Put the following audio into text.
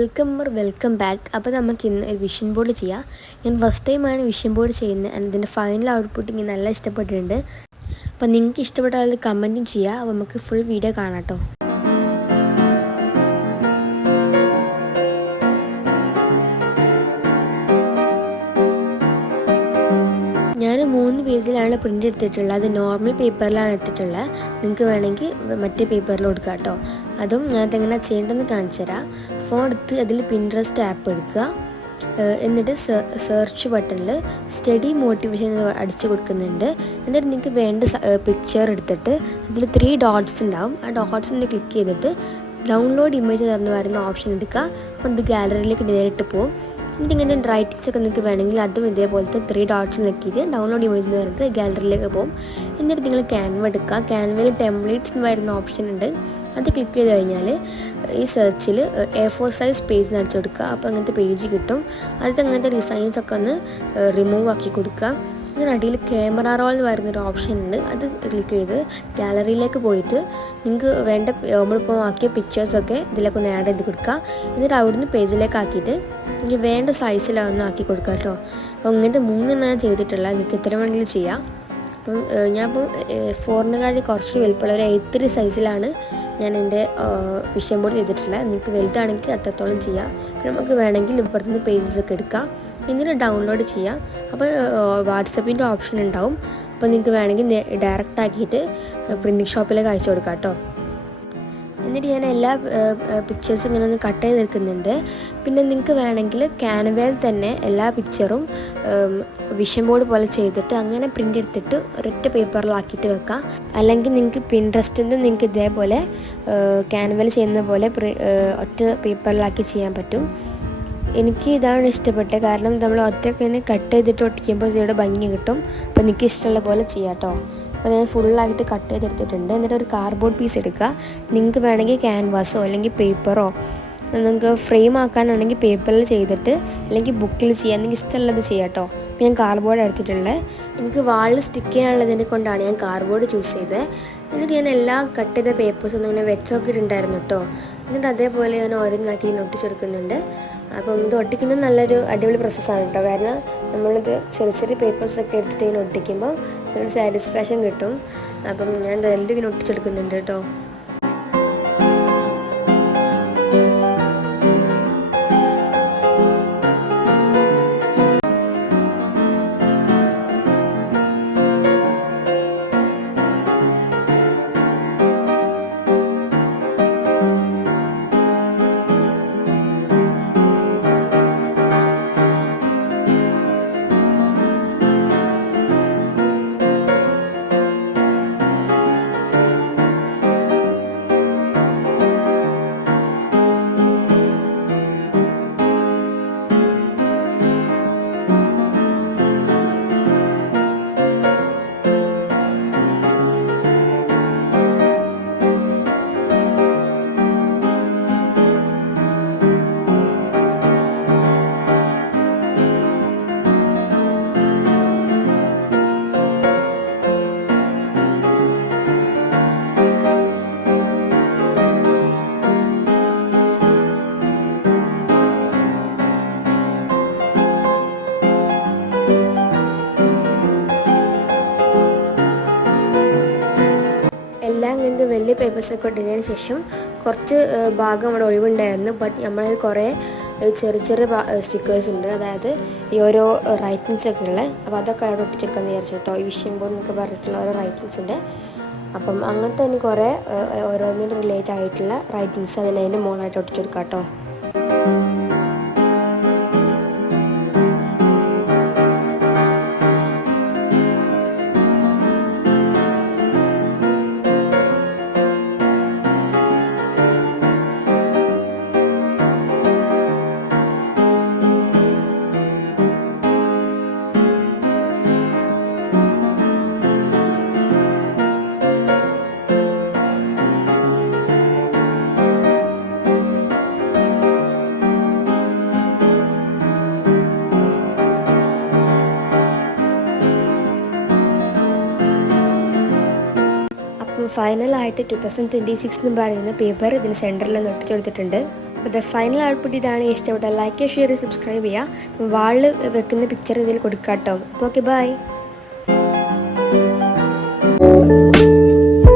Welcome back. അപ്പോൾ നമുക്ക് ഇന്ന് ഒരു വിഷൻ ബോർഡ് ചെയ്യാം. ഞാൻ ഫസ്റ്റ് ടൈമാണ് വിഷൻ ബോർഡ് ചെയ്യുന്നത്. അതിൻ്റെ ഫൈനൽ ഔട്ട്പുട്ട് എനിക്ക് നല്ല ഇഷ്ടപ്പെട്ടിട്ടുണ്ട്. അപ്പോൾ നിങ്ങൾക്ക് ഇഷ്ടപ്പെട്ടാൽ അത് കമൻറ്റും ചെയ്യുക. അപ്പോൾ നമുക്ക് ഫുൾ വീഡിയോ കാണാം കേട്ടോ. ഞാൻ 3 പേജിലാണ് പ്രിൻ്റ് എടുത്തിട്ടുള്ളത്. അത് നോർമൽ പേപ്പറിലാണ് എടുത്തിട്ടുള്ളത്. നിങ്ങൾക്ക് വേണമെങ്കിൽ മറ്റേ പേപ്പറിൽ കൊടുക്കുക കേട്ടോ. അതും ഞാൻ അതെങ്ങനെ ചെയ്യേണ്ടതെന്ന് കാണിച്ചു തരാം. ഫോൺ എടുത്ത് അതിൽ പിൻട്രസ്റ്റ് ആപ്പ് എടുക്കുക. എന്നിട്ട് സെർച്ച് ബട്ടണിൽ സ്റ്റഡി മോട്ടിവേഷൻ അടിച്ചു കൊടുക്കുന്നുണ്ട്. എന്നിട്ട് നിങ്ങൾക്ക് വേണ്ട പിക്ചർ എടുത്തിട്ട് അതിൽ 3 ഡോട്ട്സ് ഉണ്ടാവും. ആ ഡോട്ട്സിൽ ക്ലിക്ക് ചെയ്തിട്ട് ഡൗൺലോഡ് ഇമേജ് എന്ന് പറയുന്ന ഓപ്ഷൻ എടുക്കുക. അപ്പോൾ ഇത് ഗാലറിയിലേക്ക് നേരിട്ട് പോകും. എന്നിട്ട് ഇങ്ങനെ റൈറ്റിങ്സ് ഒക്കെ നിങ്ങൾക്ക് വേണമെങ്കിൽ അതും ഇതേപോലത്തെ 3 ഡോട്ട്സ് നോക്കിയിട്ട് ഡൗൺലോഡ് ഇമേജ് എന്ന് പറഞ്ഞിട്ട് ഗാലറിയിലേക്ക് പോകും. എന്നിട്ട് നിങ്ങൾ ക്യാൻവ എടുക്കുക. ക്യാൻവയിൽ ടെംപ്ലേറ്റ്സ് എന്ന് പറയുന്ന ഓപ്ഷൻ ഉണ്ട്. അത് ക്ലിക്ക് ചെയ്ത് കഴിഞ്ഞാൽ ഈ സെർച്ചിൽ A4 സൈസ് പേജ് അടിച്ചു കൊടുക്കുക. അപ്പോൾ അങ്ങനത്തെ പേജ് കിട്ടും. അതിൽ അങ്ങനത്തെ ഡിസൈൻസ് ഒക്കെ ഒന്ന് റിമൂവ് ആക്കി കൊടുക്കുക. അതിന് അടിയിൽ ക്യാമറ റോൾ എന്ന് പറയുന്നൊരു ഓപ്ഷൻ ഉണ്ട്. അത് ക്ലിക്ക് ചെയ്ത് ഗാലറിയിലേക്ക് പോയിട്ട് നിങ്ങൾക്ക് വേണ്ട നമ്മളിപ്പോൾ ആക്കിയ പിക്ചേഴ്സൊക്കെ ഇതിലേക്ക് ഒന്ന് ആഡ് ചെയ്ത് കൊടുക്കുക. എന്നിട്ട് അവിടുന്ന് പേജിലേക്ക് ആക്കിയിട്ട് എനിക്ക് വേണ്ട സൈസിലൊന്ന് ആക്കി കൊടുക്കുക കേട്ടോ. അപ്പോൾ ഇങ്ങനത്തെ 3 ഞാൻ ചെയ്തിട്ടുള്ളത്. നിങ്ങൾക്ക് ഇത്ര വേണമെങ്കിലും ചെയ്യാം. അപ്പം ഞാനിപ്പം 4-നെക്കാട്ടി കുറച്ചുകൂടി വലുപ്പമുള്ള ഒരു A3 സൈസിലാണ് ഞാൻ എൻ്റെ വിഷൻ ബോർഡ് ചെയ്തിട്ടുള്ളത്. നിങ്ങൾക്ക് വലുതാണെങ്കിൽ അത്രത്തോളം ചെയ്യാം. പിന്നെ നമുക്ക് വേണമെങ്കിൽ ഇപ്പുറത്തുനിന്ന് പേജസൊക്കെ എടുക്കാം. എന്നിട്ട് ഡൗൺലോഡ് ചെയ്യാം. അപ്പോൾ വാട്സപ്പിൻ്റെ ഓപ്ഷൻ ഉണ്ടാവും. അപ്പോൾ നിങ്ങൾക്ക് വേണമെങ്കിൽ ഡയറക്റ്റ് ആക്കിയിട്ട് പ്രിൻറ്റിംഗ് ഷോപ്പിലേക്ക് അയച്ചു കൊടുക്കാം കേട്ടോ. എന്നിട്ട് ഞാൻ എല്ലാ പിക്ചേഴ്സും ഇങ്ങനെ ഒന്ന് കട്ട് ചെയ്തെടുക്കുന്നുണ്ട്. പിന്നെ നിങ്ങൾക്ക് വേണമെങ്കിൽ ക്യാൻവയിൽ തന്നെ എല്ലാ പിക്ചറും വിഷൻ ബോർഡ് പോലെ ചെയ്തിട്ട് അങ്ങനെ പ്രിൻ്റ് എടുത്തിട്ട് ഒരൊറ്റ പേപ്പറിലാക്കിയിട്ട് വെക്കാം. അല്ലെങ്കിൽ നിങ്ങൾക്ക് പിൻട്രസ്റ്റിൽ നിന്ന് നിങ്ങൾക്ക് ഇതേപോലെ ക്യാൻവയിൽ ചെയ്യുന്ന പോലെ ഒറ്റ പേപ്പറിലാക്കി ചെയ്യാൻ പറ്റും. എനിക്ക് ഇതാണ് ഇഷ്ടപ്പെട്ടത്. കാരണം നമ്മൾ ഒറ്റയ്ക്ക് തന്നെ കട്ട് ചെയ്തിട്ട് ഒട്ടിക്കുമ്പോൾ ഇതിയുടെ ഭംഗി കിട്ടും. അപ്പോൾ എനിക്ക് ഇഷ്ടമുള്ള പോലെ ചെയ്യാം കേട്ടോ. അപ്പോൾ ഞാൻ ഫുള്ളായിട്ട് കട്ട് ചെയ്തെടുത്തിട്ടുണ്ട്. എന്നിട്ട് ഒരു കാർഡ്ബോർഡ് പീസ് എടുക്കുക. നിങ്ങൾക്ക് വേണമെങ്കിൽ ക്യാൻവാസോ അല്ലെങ്കിൽ പേപ്പറോ നിങ്ങൾക്ക് ഫ്രെയിം ആക്കാനാണെങ്കിൽ പേപ്പറിൽ ചെയ്തിട്ട് അല്ലെങ്കിൽ ബുക്കിൽ ചെയ്യാൻ നിങ്ങൾക്ക് ഇഷ്ടമുള്ളത് ചെയ്യാം കേട്ടോ. അപ്പോൾ ഞാൻ കാർഡ്ബോർഡ് എടുത്തിട്ടുള്ളത്. എനിക്ക് വാളിൽ സ്റ്റിക്ക് ചെയ്യാനുള്ളതിനെ കൊണ്ടാണ് ഞാൻ കാർഡ്ബോർഡ് ചൂസ് ചെയ്തത്. എന്നിട്ട് ഞാൻ എല്ലാ കട്ട് ചെയ്ത പേപ്പേഴ്സ് ഒന്നും ഇങ്ങനെ വെച്ച് നോക്കിയിട്ടുണ്ടായിരുന്നു കേട്ടോ. എന്നിട്ട് അതേപോലെ ഞാൻ ഓരോന്നാക്കി ഒട്ടിച്ചെടുക്കുന്നുണ്ട്. അപ്പം ഇത് ഒട്ടിക്കുന്നത് നല്ലൊരു അടിപൊളി പ്രോസസ്സാണ് കേട്ടോ. കാരണം നമ്മളിത് ചെറിയ പേപ്പേഴ്സൊക്കെ എടുത്തിട്ട് ഇങ്ങനെ ഒട്ടിക്കുമ്പോൾ നല്ലൊരു സാറ്റിസ്ഫാക്ഷൻ കിട്ടും. അപ്പം ഞാൻ ഇതെല്ലാം ഇങ്ങനെ ഒട്ടിച്ചെടുക്കുന്നുണ്ട് കേട്ടോ. എല്ലാം ഇങ്ങനത്തെ വലിയ പേപ്പേഴ്സൊക്കെ ഒട്ടിയതിന് ശേഷം കുറച്ച് ഭാഗം അവിടെ ഒഴിവുണ്ടായിരുന്നു. ബട്ട് നമ്മളതിൽ കുറേ ചെറിയ സ്റ്റിക്കേഴ്സ് ഉണ്ട്. അതായത് ഈ ഓരോ റൈറ്റിങ്സൊക്കെ ഉള്ളത്. അപ്പോൾ അതൊക്കെ അവിടെ ഒട്ടിച്ചെടുക്കാമെന്ന് വിചാരിച്ചു കേട്ടോ. ഈ വിഷൻ ബോർഡ് എന്നൊക്കെ പറഞ്ഞിട്ടുള്ള ഓരോ റൈറ്റിങ്സിൻ്റെ. അപ്പം അങ്ങനത്തെ തന്നെ കുറേ ഓരോന്നിനും റിലേറ്റ് ആയിട്ടുള്ള റൈറ്റിങ്സ് അതിൻ്റെ മുകളിലായിട്ട് ഒട്ടിച്ചെടുക്കാം കേട്ടോ. ഫൈനലായിട്ട് 2026 എന്ന് പറയുന്ന പേപ്പർ ഇതിന് സെൻറ്ററിൽ നിന്ന് ഒട്ടിച്ചു കൊടുത്തിട്ടുണ്ട്. അപ്പോൾ ദ ഫൈനൽ ഔട്ട്പുട്ട് ഇതാണ്. ഇഷ്ടപ്പെട്ടാൽ ലൈക്ക് ഷെയർ സബ്സ്ക്രൈബ് ചെയ്യുക. വാളിൽ വെക്കുന്ന പിക്ചർ ഇതിൽ കൊടുക്കാം കേട്ടോ. അപ്പോൾ ഓക്കെ ബൈ.